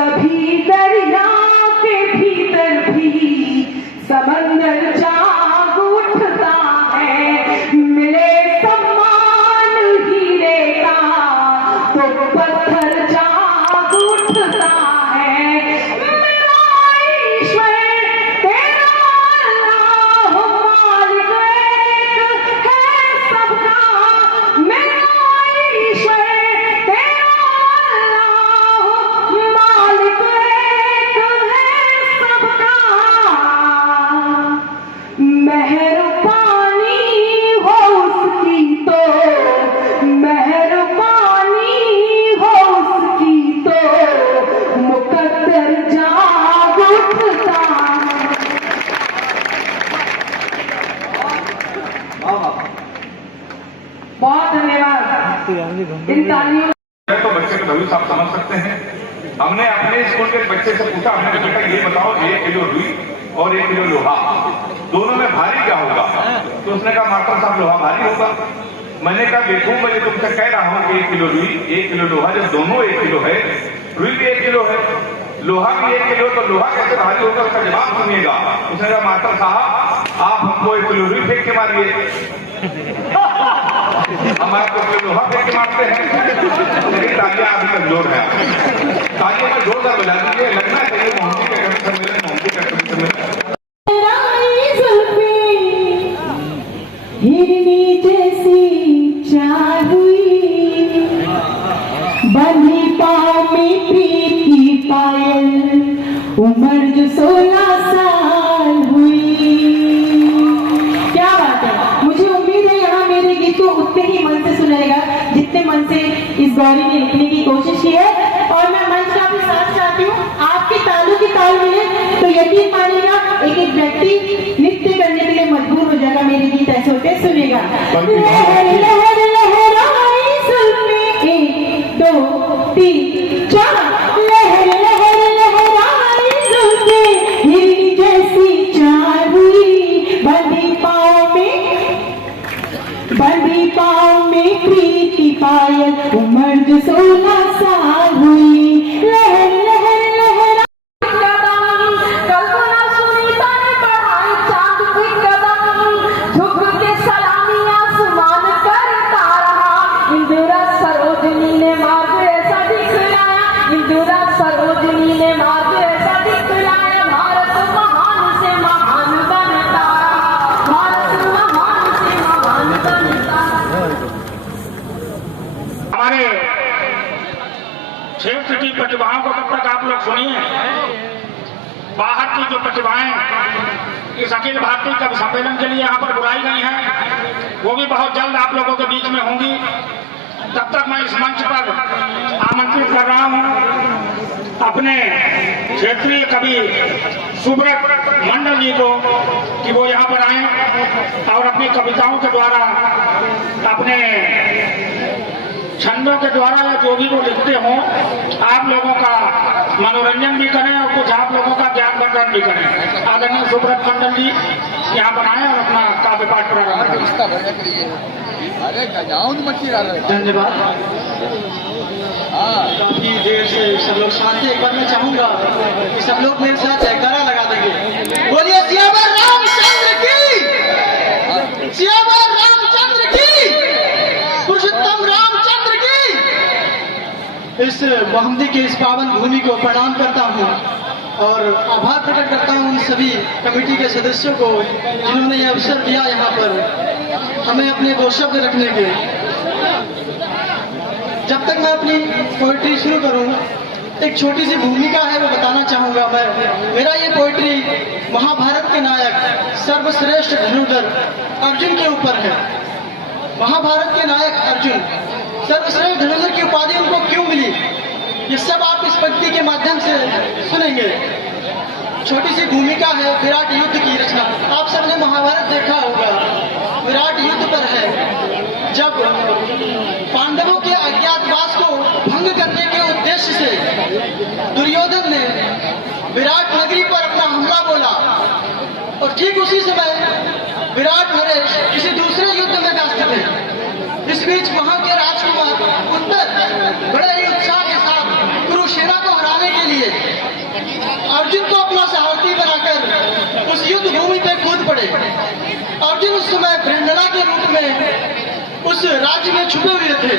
कभी दरिया के भीतर भी समंदर जाग उठता है। मिले सम्मान हीरे का तो पत्थर जाग उठता है। मेरा ईश्वर तेरा अल्लाह मालिक एक है सबका। मेरा ईश्वर तेरा अल्लाह मालिक एक है सबका। मेहरबानी हो उसकी तो मेहरबानी हो उसकी तो मुकद्दर जाग उठता है। बहुत धन्यवाद। इन तालियों तो बच्चे को भविष्य आप समझ सकते हैं। हमने अपने स्कूल के बच्चे से पूछा, हमने कहा बेटा ये बताओ 1 किलो रुई और 1 किलो लोहा दोनों में भारी क्या होगा? तो उसने कहा मास्टर साहब लोहा भारी होगा। मैंने कहा देखो मैं ये तुमसे कह रहा हूँ कि 1 किलो रुई 1 किलो लोहा, जब दोनों 1 किलो है, रुई भी 1 किलो है, लोहा भी 1 किलो, तो लोहा कैसे भारी होगा? उसका जवाब सुनिएगा। उसने कहा मास्टर साहब आप हमको 1 किलो रुई फेंक के मारिए। हम आपको कोई लोहा फेंक के मारते हैं। लेकिन तालियां अभी तक जोर है, तालियां में जोरदार बजा दीजिए। लगना चाहिए मोहम्मदी के कभी सम्मेलन, मोहम्मदी का कभी सम्मेलन। हिरनी जैसी चाल हुई बंधी पाँव में प्रीत की पायल, उम्र जो 16 साल हुई। क्या बात है। मुझे उम्मीद है यहाँ मेरे गीत को उतने ही मन से सुनेगा जितने मन से इस गौरी ने लिखने की कोशिश की है। और मैं मंच का भी साथ चाहती हूँ। आपके तालों की ताल मिले तो यकीन मानिएगा एक एक व्यक्ति नृत्य करने के लिए मजबूर हो जाएगा। मेरे गीत ऐसे होते सुनेगा। लहर लहर लहराई सुल्फे 1 2 3 4। लहर लहर लहराई सुल्फे हिरनी जैसी चाल हुई बंधी पाँव में प्रीति पायल, उम्र जो 16 साल हुई। लहर लहर लहरा कल्पना सुनीता ने बढ़ाई चांद की कदम, झुक के सलामी आसमान करता रहा। इंदिरा सरोजनी ने मार्ग ऐसा दिखलाया, इंदिरा सरोजनी ने मार्ग ऐसा दिखलाया। भारत महान से महान बनता रहा, भारत महान से महान बनता। हमारे क्षेत्र की प्रतिभाओं को कब तक आप लोग सुनिए। बाहर की जो प्रतिभाएं इस अखिल भारतीय कवि सम्मेलन के लिए यहाँ पर बुलाई गई हैं, वो भी बहुत जल्द आप लोगों के बीच में होंगी। तब तक मैं इस मंच पर आमंत्रित कर रहा हूँ अपने क्षेत्रीय कवि सुब्रत मंडल जी को कि वो यहाँ पर आए और अपनी कविताओं के द्वारा, अपने छंदों के द्वारा या जो भी वो लिखते हों, आप लोगों का मनोरंजन भी करें और कुछ आप लोगों का ज्ञानवर्धन भी करें। आदरणीय सुब्रत मंडल जी यहाँ पर आए और अपना काव्य पाठ प्रारंभ करें। धन्यवाद। काफी देर से सब लोग शांति। एक बार मैं चाहूंगा कि सब लोग मेरे साथ जयकारा लगा देंगे। बोलिए सियावर रामचंद्र की, सियावर रामचंद्र की, पुरुषोत्तम रामचंद्र की। इस मोहम्मदी के इस पावन भूमि को प्रणाम करता हूँ और आभार प्रकट करता हूँ उन सभी कमेटी के सदस्यों को जिन्होंने ये अवसर दिया यहाँ पर हमें अपने 2 शब्द रखने के। जब तक मैं अपनी पोइट्री शुरू करूं, एक छोटी सी भूमिका है वो बताना चाहूंगा मैं। मेरा ये पोइट्री महाभारत के नायक सर्वश्रेष्ठ धनुर्धर अर्जुन के ऊपर है। महाभारत के नायक अर्जुन सर्वश्रेष्ठ धनुर्धर की उपाधि उनको क्यों मिली, ये सब आप इस पंक्ति के माध्यम से सुनेंगे। छोटी सी भूमिका है विराट युद्ध की रचना। आप सबने महाभारत देखा होगा, विराट युद्ध पर है। जब पांडवों के अज्ञातवास को भंग करने के उद्देश्य से दुर्योधन ने विराट नगरी पर अपना हमला बोला और ठीक उसी समय विराट नरेश किसी दूसरे युद्ध में व्यस्त थे। इस बीच वहां के राजकुमार उत्तर बड़े ही उत्साह के साथ कुरुसेना को हराने के लिए उस राज्य में छुपे हुए थे।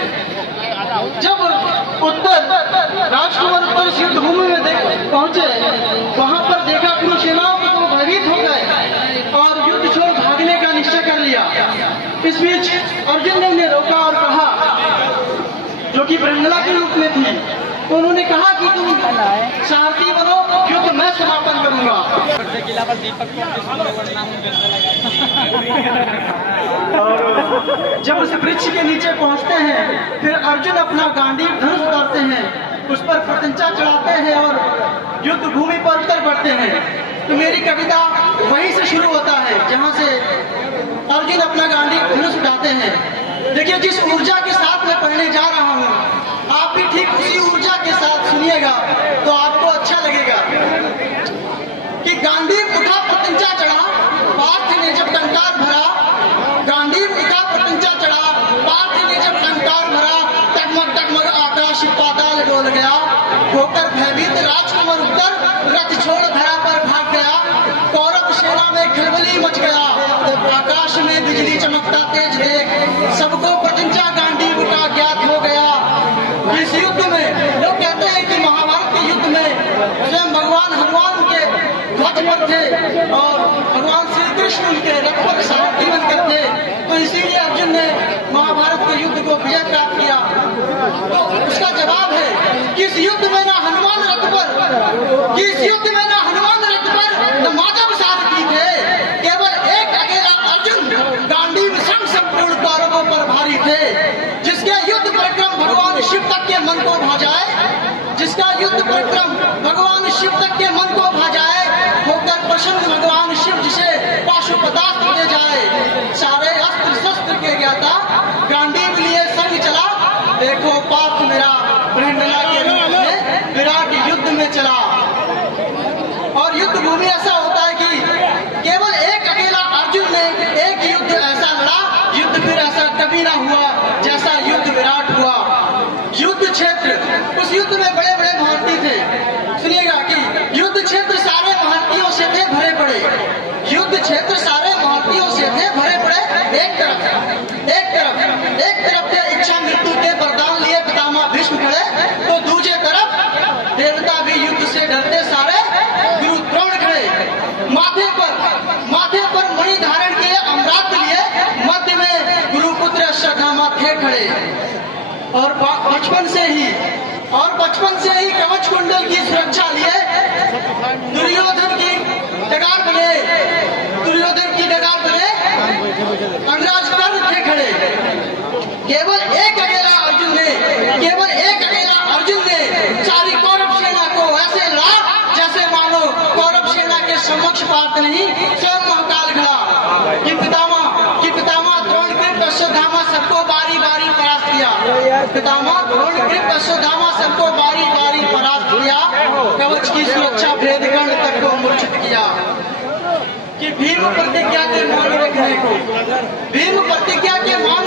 जब राजकुमार उत्तर इस युद्ध भूमि में पहुंचे, वहां पर देखा कुरु सेनाओं को तो भयभीत हो गए और युद्ध छोड़ भागने का निश्चय कर लिया। इस बीच अर्जुन ने उन्हें रोका और कहा, जो कि ब्रह्मला के रूप में थी, तो उन्होंने कहा कि तुम सारथी बनो, युद्ध मैं समापन करूंगा। जब उस वृक्ष के नीचे पहुंचते हैं, फिर अर्जुन अपना गांडीव धनुष उतारते हैं, उस पर प्रत्यंचा चढ़ाते हैं और युद्ध भूमि पर उतर पड़ते हैं। तो मेरी कविता वहीं से शुरू होता है जहां से अर्जुन अपना गांडीव धनुष उठाते हैं। देखिए, जिस ऊर्जा के साथ मैं पढ़ने जा रहा हूँ, आप भी ठीक उसी ऊर्जा के साथ सुनिएगा तो आपको अच्छा लगेगा। कि गांडीव उठा प्रत्यंचा चढ़ा, पार्थ ने जब टंकार भरा, गांडीव उठा प्रत्यंचा चढ़ा, पार्थ ने जब टंकार भरा, टगमग टगमग आकाश पाताल डोल गया, होकर भयभीत राजकुमार उत्तर रथ छोड़ धरा पर भाग गया, कौरव सेना में खलबली मच गया, आकाश में बिजली चमकता तेज देख सबको प्रत्यंचा गांडीव का ज्ञात हो गया। इस युद्ध में लोग कहते हैं कि महाभारत के युद्ध में स्वयं भगवान हनुमान के ध्वज पर थे और भगवान श्री कृष्ण उनके रथ पर सारथी बनकर थे, तो इसीलिए अर्जुन ने महाभारत के युद्ध को विजय प्राप्त किया। तो उसका जवाब है कि इस युद्ध में ना हनुमान रथ पर, कि इस युद्ध में ना हनुमान रथ पर न माधव सारथी थे, केवल एक अकेला अर्जुन गांडीव संग संपूर्ण कौरवों पर भारी थे। जिसके युद्ध पराक्रम भगवान शिव तक के मन को भा जाए, जिसका युद्ध पराक्रम भगवान शिव तक के मन को भा जाए, होकर प्रसन्न भगवान शिव जिसे पाशुपतास्त्र दे जाए। सारे अस्त्र शस्त्र के ज्ञाता गांडीव लिए संग चला, देखो पार्थ मेरा ब्रह्मला के रूप में विराट युद्ध में चला। और युद्ध भूमि ऐसा होता है कि केवल एक अकेला अर्जुन ने एक युद्ध ऐसा लड़ा, युद्ध फिर ऐसा कभी ना हुआ जैसा युद्ध विराट हुआ। युद्ध क्षेत्र, उस युद्ध में बड़े बड़े महारथी थे। सुनिएगा कि युद्ध क्षेत्र सारे महारथियों से थे भरे पड़े, युद्ध क्षेत्र सारे महारथियों से थे भरे पड़े। एक तरफ थे इच्छा मृत्यु के वरदान लिए पितामह भीष्म खड़े, तो दूसरे तरफ देवता भी युद्ध से डरते सारे गुरु द्रोण खड़े। माथे पर मणि धारण किए अमरात लिए, मध्य में गुरुपुत्र अश्वत्थामा थे खड़े। और बचपन से ही कवच कुंडल की सुरक्षा लिए दुर्योधन की डगार बने अंगराज कर्ण थे खड़े। केवल एक अकेला अर्जुन ने सारी कौरव सेना को ऐसे लड़ा जैसे मानो कौरव सेना के समक्ष पार्थ नहीं स्वयं महाकाल खड़ा। कि पितामह द्रोण कृप अश्वत्थामा सबको बारी बारी परास्त किया, पितामह द्रोण कृप अश्वत्थामा सबको बारी बारी परास्त किया, कवच की सुरक्षा भेद कर्ण तक को मूर्छित किया। कि भीम प्रतिज्ञा के मान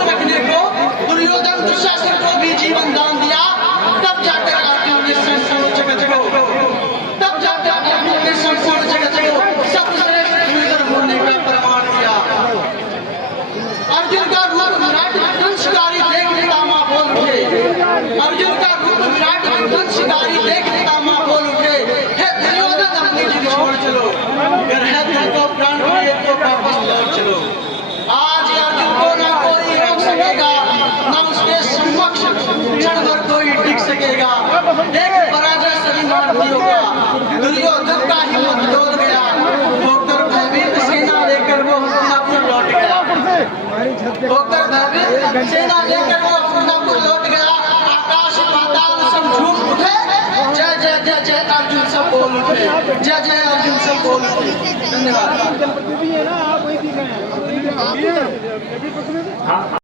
रखने को दुर्योधन दुशासन को भी जीवन दान दिया, तब जाकर अर्जुन ने संपूर्ण जगत को सर्वश्रेष्ठ होने का प्रमाण दिया। अर्जुन का रूप विराट विध्वंसकारी देख पितामह बोल उठे, अर्जुन का रूप विराट विध्वंसकारी देख पितामह बोल उठे, हे दुर्योधन अपनी जिद छोड़ चलो, अगर है तुमको प्राण प्रिय तो वापस लौट चलो। आज अर्जुन को ना कोई रोक सकेगा, ना उसके समक्ष क्षण भर कोई टिक सकेगा। देख पराजय सभी भारतीयों का, दुर्योधन का हिम्मत डोल गया, होकर भयभीत सेना लेकर वो हस्तिनापुर लौट गया, होकर भयभीत सेना लेकर वो हस्तिनापुर लौट गया। आकाश पाताल सब झूम उठे, जय जय जय जय अर्जुन सब बोल उठे, जय जय अर्जुन सब बोल उठे। धन्यवाद।